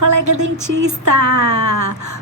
colega dentista!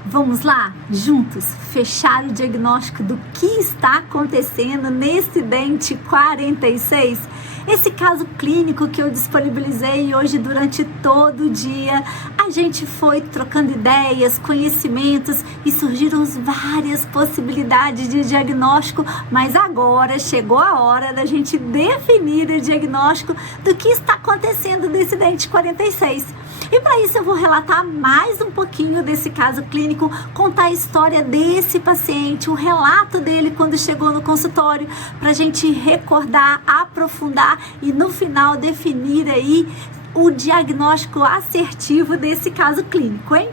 Vamos lá, juntos, fechar o diagnóstico do que está acontecendo nesse dente 46? Esse caso clínico que eu disponibilizei hoje durante todo o dia, a gente foi trocando ideias, conhecimentos e surgiram várias possibilidades de diagnóstico, mas agora chegou a hora da gente definir o diagnóstico do que está acontecendo nesse dente 46. E para isso eu vou relatar mais um pouquinho desse caso clínico, contar a história desse paciente, o relato dele quando chegou no consultório, para a gente recordar, aprofundar e no final definir aí o diagnóstico assertivo desse caso clínico, hein?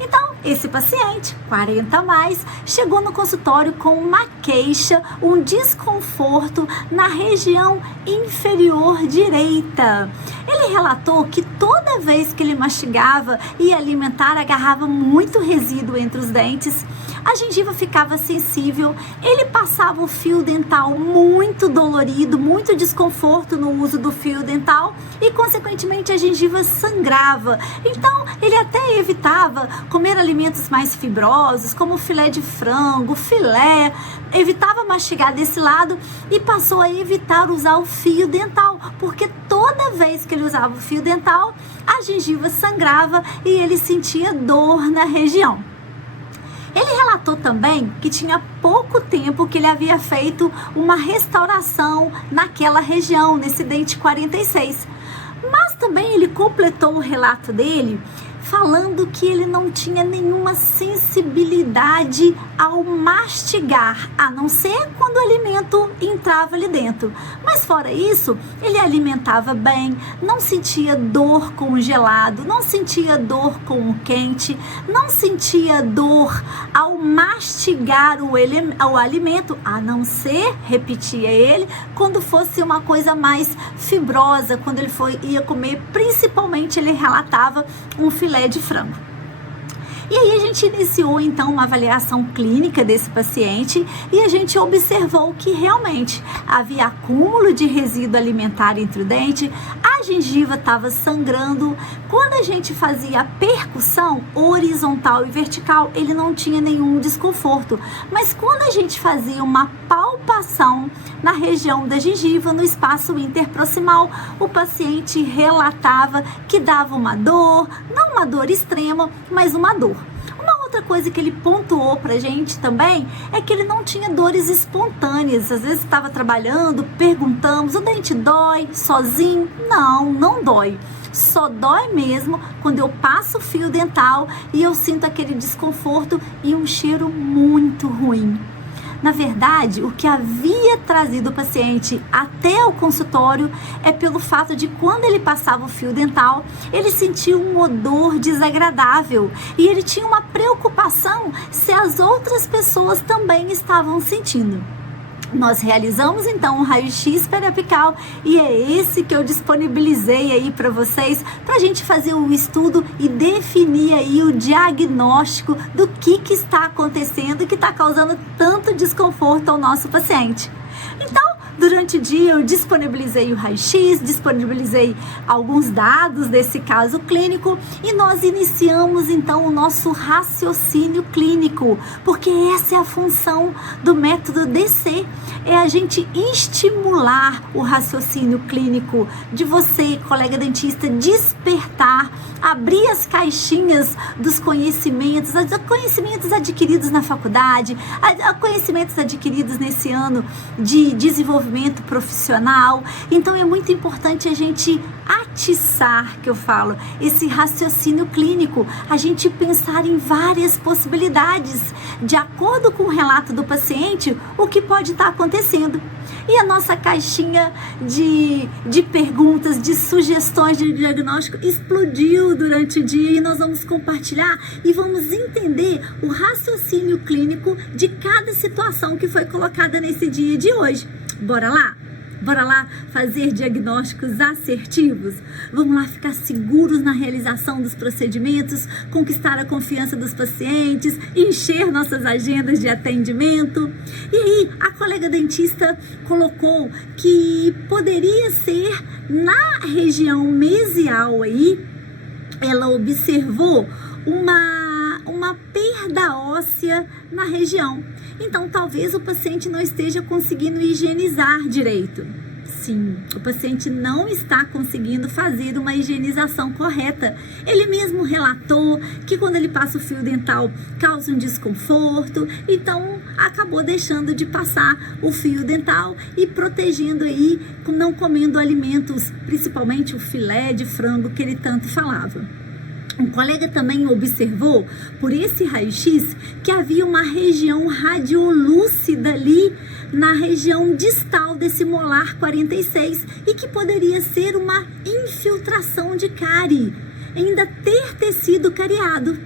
Então, esse paciente, 40 a mais, chegou no consultório com uma queixa, um desconforto na região inferior direita. Ele relatou que toda vez que ele mastigava e alimentar, agarrava muito resíduo entre os dentes, a gengiva ficava sensível, ele passava o fio dental muito dolorido, muito desconforto no uso do fio dental e, consequentemente, a gengiva sangrava. Então, ele até evitava comer alimentos mais fibrosos, como filé de frango, filé, evitava mastigar desse lado e passou a evitar usar o fio dental, porque toda vez que ele usava o fio dental, a gengiva sangrava e ele sentia dor na região. Ele relatou também que tinha pouco tempo que ele havia feito uma restauração naquela região, nesse dente 46. Mas também ele completou o relato dele falando que ele não tinha nenhuma sensibilidade ao mastigar, a não ser quando o alimento entrava ali dentro. Mas fora isso, ele alimentava bem, não sentia dor com o gelado, não sentia dor com o quente, não sentia dor ao mastigar o alimento, a não ser, repetia ele, quando fosse uma coisa mais fibrosa, quando ele ia comer, principalmente ele relatava um filé de frango. E aí a gente iniciou então uma avaliação clínica desse paciente e a gente observou que realmente havia acúmulo de resíduo alimentar entre o dente, a gengiva estava sangrando. Quando a gente fazia a percussão horizontal e vertical, ele não tinha nenhum desconforto, mas quando a gente fazia uma palpação na região da gengiva, no espaço interproximal, o paciente relatava que dava uma dor, não uma dor extrema, mas uma dor. Uma outra coisa que ele pontuou pra gente também é que ele não tinha dores espontâneas. Às vezes estava trabalhando, perguntamos, o dente dói sozinho? Não, não dói. Só dói mesmo quando eu passo o fio dental e eu sinto aquele desconforto e um cheiro muito ruim. Na verdade, o que havia trazido o paciente até o consultório é pelo fato de quando ele passava o fio dental, ele sentia um odor desagradável e ele tinha uma preocupação se as outras pessoas também estavam sentindo. Nós realizamos então um raio-x periapical e é esse que eu disponibilizei aí para vocês, para a gente fazer um estudo e definir aí o diagnóstico do que está acontecendo e que está causando tanto desconforto ao nosso paciente. Então, durante o dia eu disponibilizei o raio-x, disponibilizei alguns dados desse caso clínico e nós iniciamos então o nosso raciocínio clínico, porque essa é a função do método DC, é a gente estimular o raciocínio clínico de você, colega dentista, despertar, abrir as caixinhas dos conhecimentos adquiridos na faculdade, conhecimentos adquiridos nesse ano de desenvolvimento profissional. Então é muito importante a gente atiçar, que eu falo, esse raciocínio clínico, a gente pensar em várias possibilidades, de acordo com o relato do paciente, o que pode estar acontecendo. E a nossa caixinha de perguntas, de sugestões de diagnóstico explodiu durante o dia e nós vamos compartilhar e vamos entender o raciocínio clínico de cada situação que foi colocada nesse dia de hoje. Bora lá? Bora lá fazer diagnósticos assertivos? Vamos lá ficar seguros na realização dos procedimentos, conquistar a confiança dos pacientes, encher nossas agendas de atendimento? E aí, a colega dentista colocou que poderia ser na região mesial aí, ela observou uma perda óssea na região. Então, talvez o paciente não esteja conseguindo higienizar direito. Sim, o paciente não está conseguindo fazer uma higienização correta. Ele mesmo relatou que quando ele passa o fio dental causa um desconforto, então acabou deixando de passar o fio dental e protegendo aí, não comendo alimentos, principalmente o filé de frango que ele tanto falava. Um colega também observou, por esse raio-x, que havia uma região radiolúcida ali na região distal desse molar 46 e que poderia ser uma infiltração de cárie, ainda ter sido cariado.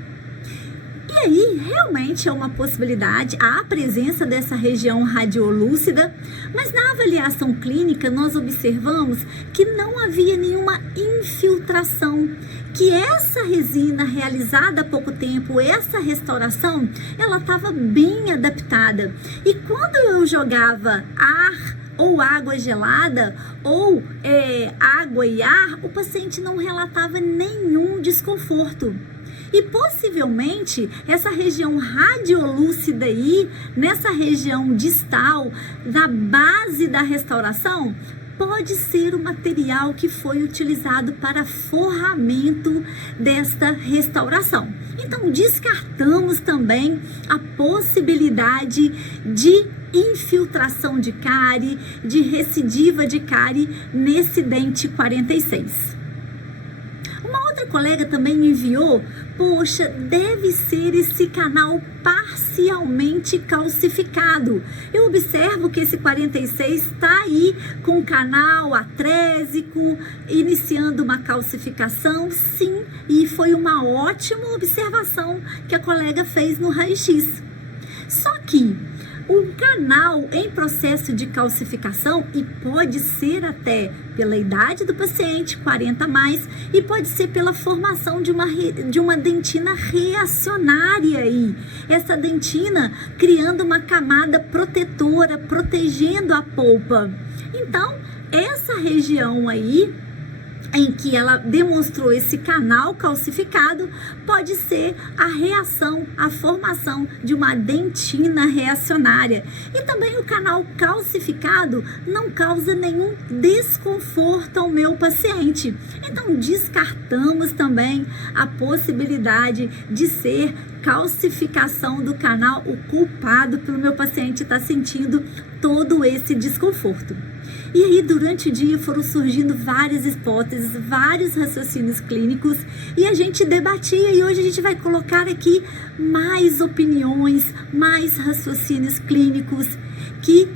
E aí, realmente é uma possibilidade a presença dessa região radiolúcida, mas na avaliação clínica nós observamos que não havia nenhuma infiltração, que essa resina realizada há pouco tempo, essa restauração, ela estava bem adaptada. E quando eu jogava ar ou água gelada, ou água e ar, o paciente não relatava nenhum desconforto. E possivelmente essa região radiolúcida aí, nessa região distal, na base da restauração, pode ser o material que foi utilizado para forramento desta restauração. Então, descartamos também a possibilidade de infiltração de cárie, de recidiva de cárie nesse dente 46. Uma outra colega também me enviou, poxa, deve ser esse canal parcialmente calcificado. Eu observo que esse 46 está aí com o canal atrésico, iniciando uma calcificação, sim, e foi uma ótima observação que a colega fez no raio-x. Só que o canal em processo de calcificação, e pode ser até pela idade do paciente, 40 a mais, e pode ser pela formação de uma dentina reacionária aí. Essa dentina criando uma camada protetora, protegendo a polpa. Então, essa região aí, em que ela demonstrou esse canal calcificado, pode ser a reação, a formação de uma dentina reacionária. E também o canal calcificado não causa nenhum desconforto ao meu paciente. Então, descartamos também a possibilidade de ser calcificação do canal o culpado pelo meu paciente estar sentindo todo esse desconforto. E aí, durante o dia, foram surgindo várias hipóteses, vários raciocínios clínicos, e a gente debatia, e hoje a gente vai colocar aqui mais opiniões, mais raciocínios clínicos, que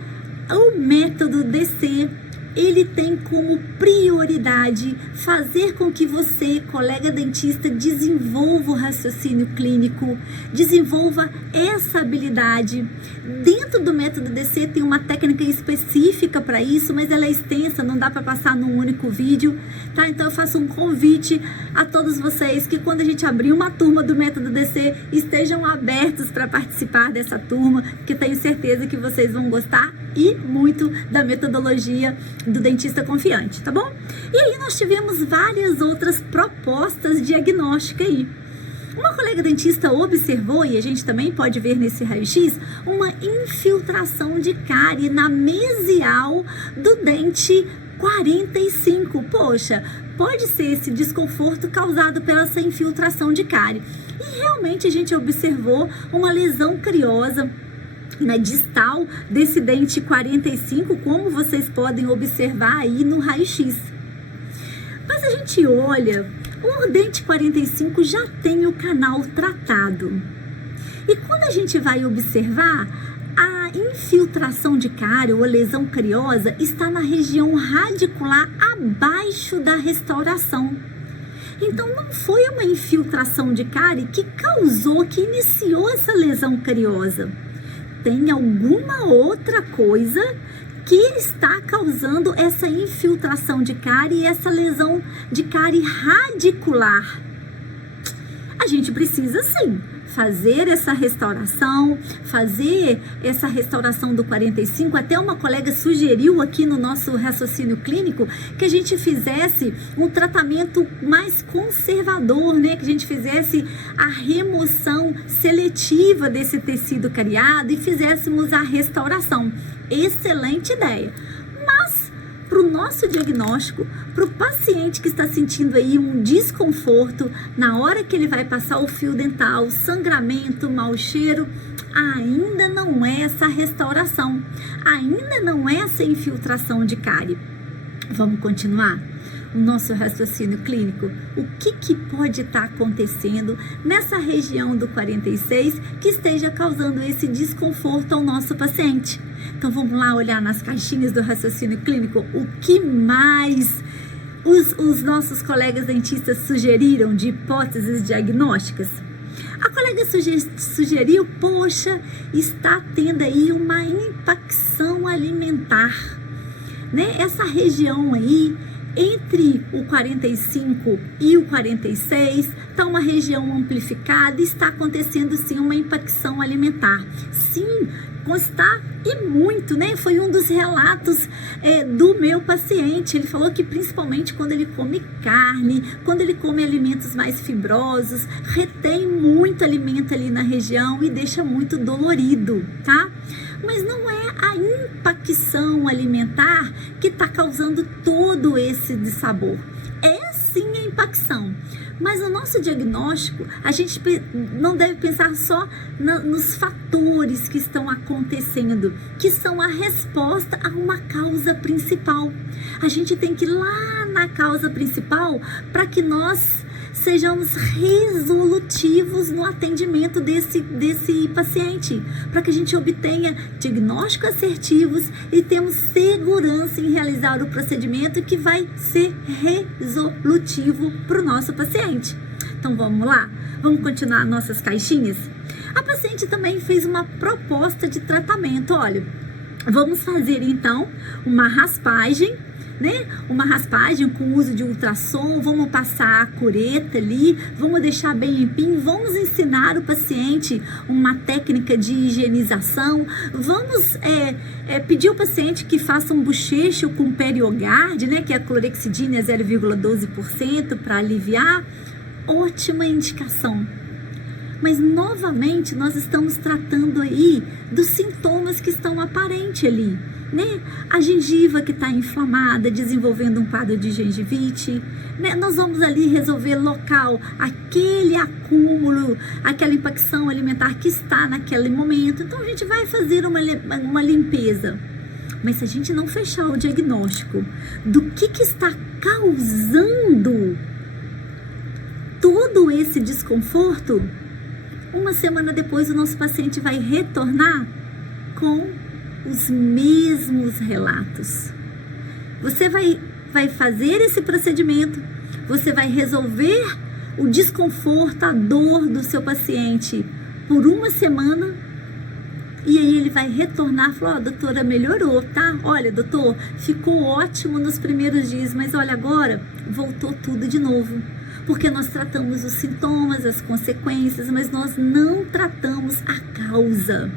o método DC, ele tem como prioridade fazer com que você, colega dentista, desenvolva o raciocínio clínico, desenvolva essa habilidade. Dentro do método DC tem uma técnica específica para isso, mas ela é extensa, não dá para passar num único vídeo, tá? Então eu faço um convite a todos vocês que quando a gente abrir uma turma do método DC, estejam abertos para participar dessa turma, porque tenho certeza que vocês vão gostar e muito da metodologia do dentista confiante, tá bom? E aí nós tivemos várias outras propostas diagnósticas aí. Uma colega dentista observou, e a gente também pode ver nesse raio-x, uma infiltração de cárie na mesial do dente 45. Poxa, pode ser esse desconforto causado pela essa infiltração de cárie. E realmente a gente observou uma lesão cariosa na distal desse dente 45, como vocês podem observar aí no raio-x. Mas a gente olha, o dente 45 já tem o canal tratado. E quando a gente vai observar, a infiltração de cárie ou a lesão cariosa está na região radicular abaixo da restauração. Então, não foi uma infiltração de cárie que causou, que iniciou essa lesão cariosa. Tem alguma outra coisa que está causando essa infiltração de cárie e essa lesão de cárie radicular. A gente precisa sim fazer essa restauração do 45. Até uma colega sugeriu aqui no nosso raciocínio clínico que a gente fizesse um tratamento mais conservador, né? Que a gente fizesse a remoção seletiva desse tecido cariado e fizéssemos a restauração. Excelente ideia. Mas para o nosso diagnóstico, para o paciente que está sentindo aí um desconforto na hora que ele vai passar o fio dental, sangramento, mau cheiro, ainda não é essa restauração, ainda não é essa infiltração de cárie. Vamos continuar o nosso raciocínio clínico? O que pode estar acontecendo nessa região do 46 que esteja causando esse desconforto ao nosso paciente? Então vamos lá olhar nas caixinhas do raciocínio clínico o que mais os nossos colegas dentistas sugeriram de hipóteses diagnósticas. A colega sugeriu, poxa, está tendo aí uma impacção alimentar, né? Essa região aí entre o 45 e o 46 está uma região amplificada e está acontecendo sim uma impacção alimentar. Sim, constar e muito, né? Foi um dos relatos do meu paciente. Ele falou que principalmente quando ele come carne, quando ele come alimentos mais fibrosos, retém muito alimento ali na região e deixa muito dolorido, tá? Mas não é a impacção alimentar que está causando todo esse dissabor. É sim a impacção. Mas o nosso diagnóstico, a gente não deve pensar só nos fatores que estão acontecendo, que são a resposta a uma causa principal. A gente tem que ir lá na causa principal para que nós sejamos resolutivos no atendimento desse paciente, para que a gente obtenha diagnósticos assertivos e temos segurança em realizar o procedimento que vai ser resolutivo para o nosso paciente. Então vamos lá, vamos continuar nossas caixinhas? A paciente também fez uma proposta de tratamento. Olha, vamos fazer então uma raspagem, né? Uma raspagem com uso de ultrassom, vamos passar a cureta ali, vamos deixar bem limpinho, vamos ensinar o paciente uma técnica de higienização, vamos pedir ao paciente que faça um bochecho com Periogard, né? Que é a clorexidina 0,12% para aliviar. Ótima indicação. Mas novamente nós estamos tratando aí dos sintomas que estão aparentes ali, né? A gengiva que está inflamada, desenvolvendo um quadro de gengivite, né? Nós vamos ali resolver local, aquele acúmulo, aquela impacção alimentar que está naquele momento. Então a gente vai fazer uma limpeza. Mas se a gente não fechar o diagnóstico do que está causando todo esse desconforto, uma semana depois o nosso paciente vai retornar com os mesmos relatos. Você vai fazer esse procedimento, você vai resolver o desconforto, a dor do seu paciente por uma semana e aí ele vai retornar e falar: doutora, melhorou, tá? Olha, doutor, ficou ótimo nos primeiros dias, mas olha, agora voltou tudo de novo. Porque nós tratamos os sintomas, as consequências, mas nós não tratamos a causa.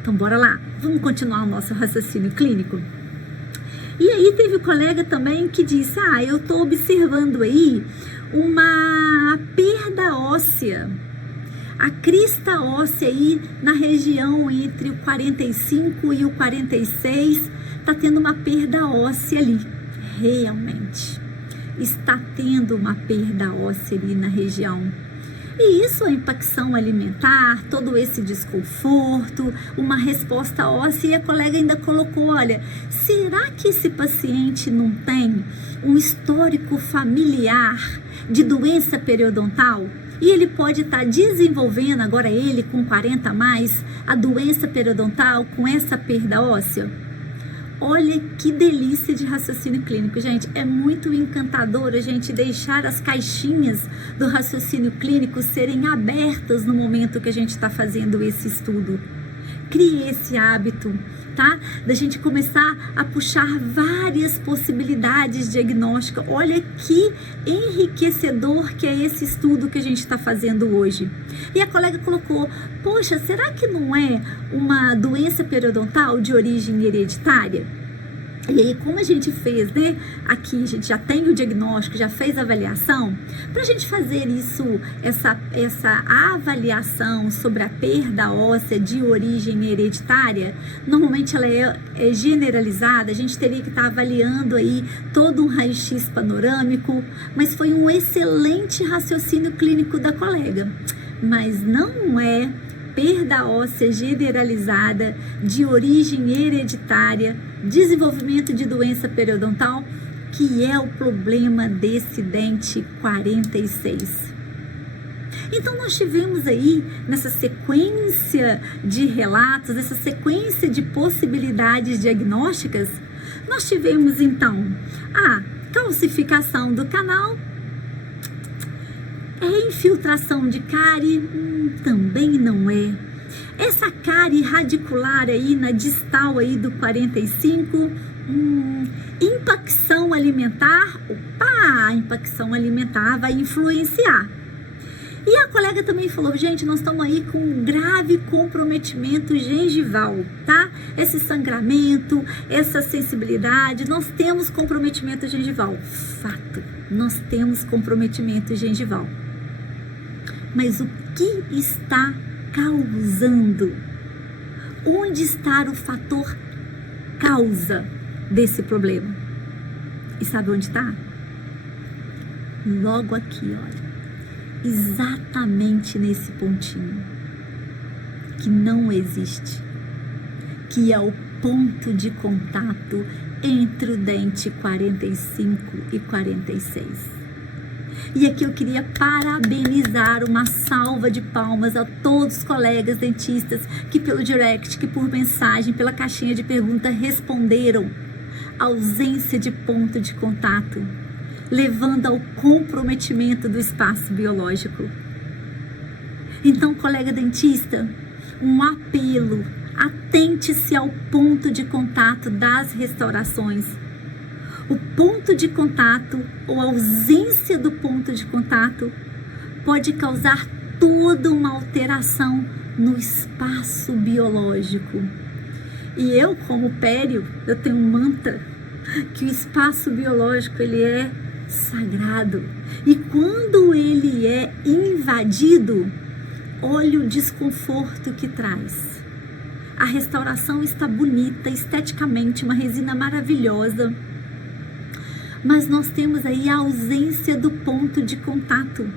Então, bora lá. Vamos continuar o nosso raciocínio clínico? E aí teve um colega também que disse: eu tô observando aí uma perda óssea. A crista óssea aí na região entre o 45 e o 46 tá tendo uma perda óssea ali. Realmente está tendo uma perda óssea ali na região. E isso é impacção alimentar, todo esse desconforto, uma resposta óssea. E a colega ainda colocou: olha, será que esse paciente não tem um histórico familiar de doença periodontal? E ele pode estar desenvolvendo, agora ele com 40 a mais, a doença periodontal com essa perda óssea? Olha que delícia de raciocínio clínico, gente. É muito encantador a gente deixar as caixinhas do raciocínio clínico serem abertas no momento que a gente está fazendo esse estudo. Crie esse hábito tá? Da gente começar a puxar várias possibilidades diagnósticas. Olha que enriquecedor que é esse estudo que a gente está fazendo hoje. E a colega colocou, poxa, será que não é uma doença periodontal de origem hereditária? E aí, como a gente fez, né? Aqui a gente já tem o diagnóstico, já fez a avaliação. Para a gente fazer isso, essa avaliação sobre a perda óssea de origem hereditária, normalmente ela é generalizada. A gente teria que estar avaliando aí todo um raio-x panorâmico, mas foi um excelente raciocínio clínico da colega. Mas não é perda óssea generalizada de origem hereditária, desenvolvimento de doença periodontal, que é o problema desse dente 46. Então nós tivemos aí, nessa sequência de relatos, essa sequência de possibilidades diagnósticas, nós tivemos então a calcificação do canal. É infiltração de cárie? Também não é. Essa cárie radicular aí na distal aí do 45, impacção alimentar? Opa, a impacção alimentar vai influenciar. E a colega também falou, gente, nós estamos aí com um grave comprometimento gengival, tá? Esse sangramento, essa sensibilidade, nós temos comprometimento gengival. Fato, nós temos comprometimento gengival. Mas o que está causando? Onde está o fator causa desse problema? E sabe onde está? Logo aqui, olha. Exatamente nesse pontinho. Que não existe. Que é o ponto de contato entre o dente 45 e 46. E aqui eu queria parabenizar, uma salva de palmas a todos os colegas dentistas que pelo direct, que por mensagem, pela caixinha de pergunta responderam a ausência de ponto de contato, levando ao comprometimento do espaço biológico. Então, colega dentista, um apelo, atente-se ao ponto de contato das restaurações. O ponto de contato ou a ausência do ponto de contato pode causar toda uma alteração no espaço biológico. E eu, como pério, eu tenho um mantra que o espaço biológico ele é sagrado. E quando ele é invadido, olha o desconforto que traz. A restauração está bonita, esteticamente, uma resina maravilhosa. Mas nós temos aí a ausência do ponto de contato.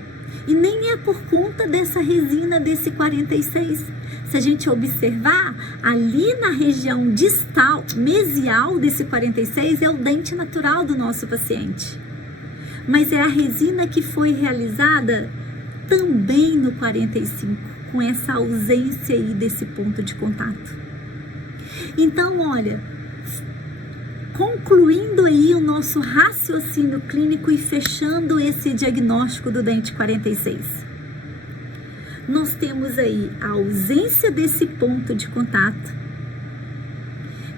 E nem é por conta dessa resina desse 46. Se a gente observar, ali na região distal, mesial desse 46, é o dente natural do nosso paciente. Mas é a resina que foi realizada também no 45, com essa ausência aí desse ponto de contato. Então, olha, concluindo aí o nosso raciocínio clínico e fechando esse diagnóstico do dente 46. Nós temos aí a ausência desse ponto de contato,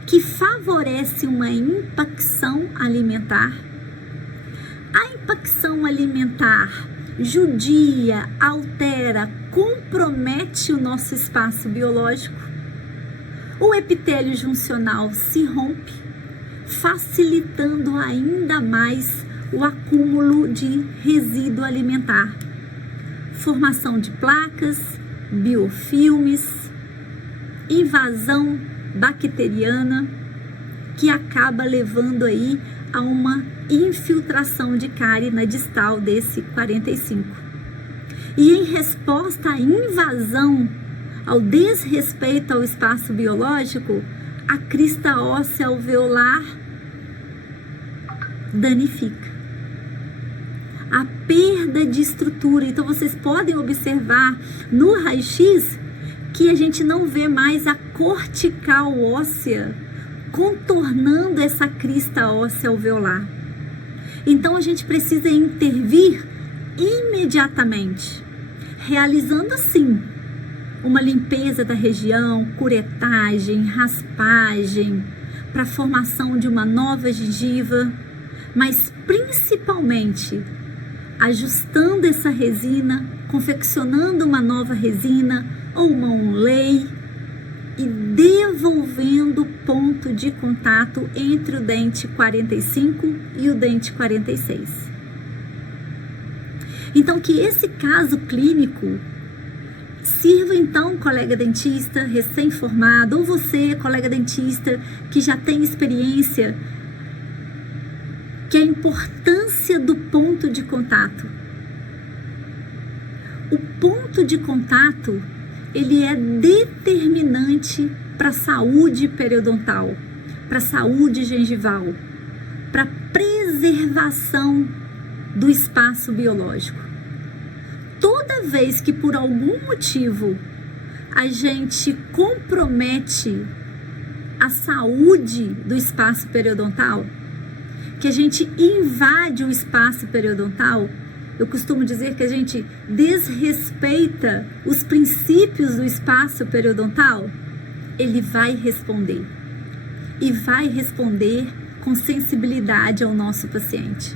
que favorece uma impacção alimentar. A impacção alimentar judia, altera, compromete o nosso espaço biológico. O epitélio juncional se rompe, facilitando ainda mais o acúmulo de resíduo alimentar. Formação de placas, biofilmes, invasão bacteriana, que acaba levando aí a uma infiltração de cárie na distal desse 45. E em resposta à invasão, ao desrespeito ao espaço biológico, a crista óssea alveolar danifica. A perda de estrutura. Então vocês podem observar no raio-x que a gente não vê mais a cortical óssea contornando essa crista óssea alveolar. Então a gente precisa intervir imediatamente, realizando assim uma limpeza da região, curetagem, raspagem, para a formação de uma nova gengiva, mas principalmente ajustando essa resina, confeccionando uma nova resina ou uma onlay e devolvendo o ponto de contato entre o dente 45 e o dente 46. Então, que esse caso clínico sirva então, colega dentista recém-formado, ou você, colega dentista que já tem experiência, que a importância do ponto de contato. O ponto de contato, ele é determinante para a saúde periodontal, para a saúde gengival, para a preservação do espaço biológico. Toda vez que por algum motivo a gente compromete a saúde do espaço periodontal, que a gente invade o espaço periodontal, eu costumo dizer que a gente desrespeita os princípios do espaço periodontal, ele vai responder. E vai responder com sensibilidade ao nosso paciente.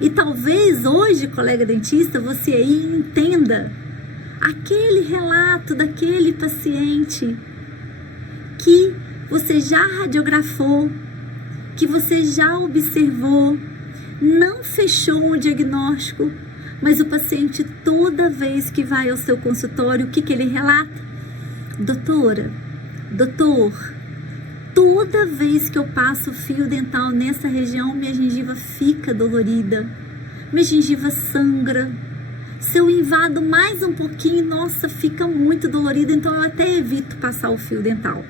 E talvez hoje, colega dentista, você aí entenda aquele relato daquele paciente que você já radiografou, que você já observou, não fechou um diagnóstico, mas o paciente toda vez que vai ao seu consultório, o que ele relata? Doutora, doutor, toda vez que eu passo fio dental nessa região, minha gengiva fica dolorida, minha gengiva sangra. Se eu invado mais um pouquinho, nossa, fica muito dolorida, então eu até evito passar o fio dental.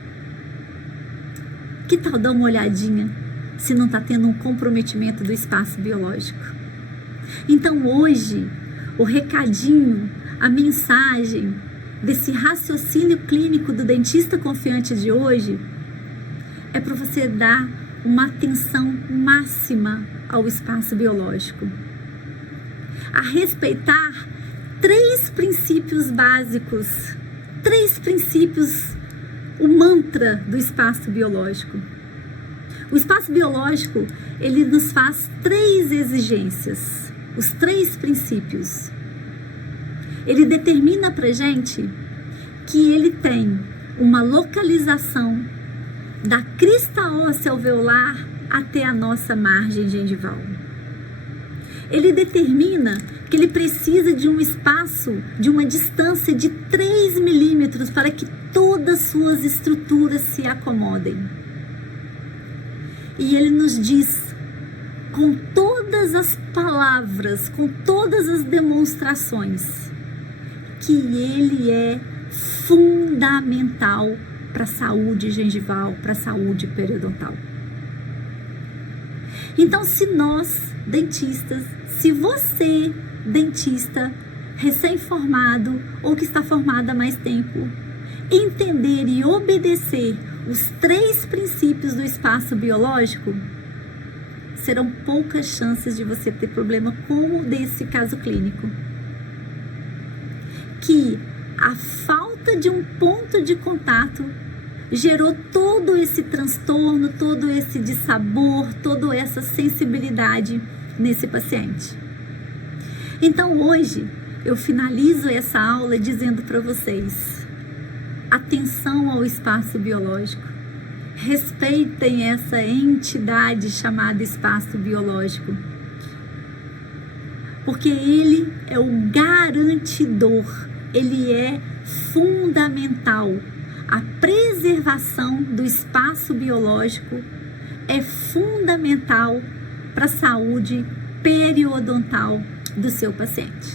Que tal dar uma olhadinha se não está tendo um comprometimento do espaço biológico? Então hoje, o recadinho, a mensagem desse raciocínio clínico do dentista confiante de hoje é para você dar uma atenção máxima ao espaço biológico, a respeitar 3 princípios básicos, 3 princípios, o mantra do espaço biológico. O espaço biológico, ele nos faz 3 exigências, os 3 princípios. Ele determina pra gente que ele tem uma localização da crista óssea alveolar até a nossa margem gengival. Ele determina que ele precisa de um espaço, de uma distância de 3 milímetros para que todas suas estruturas se acomodem. E ele nos diz, com todas as palavras, com todas as demonstrações, que ele é fundamental para a saúde gengival, para a saúde periodontal. Então, se nós, dentistas, se você, dentista, recém-formado ou que está formado há mais tempo, entender e obedecer os 3 princípios do espaço biológico, serão poucas chances de você ter problema como o desse caso clínico. Que a falta de um ponto de contato gerou todo esse transtorno, todo esse dissabor, toda essa sensibilidade nesse paciente. Então hoje eu finalizo essa aula dizendo para vocês: atenção ao espaço biológico, respeitem essa entidade chamada espaço biológico, porque ele é o garantidor, ele é fundamental. A preservação do espaço biológico é fundamental para a saúde periodontal do seu paciente.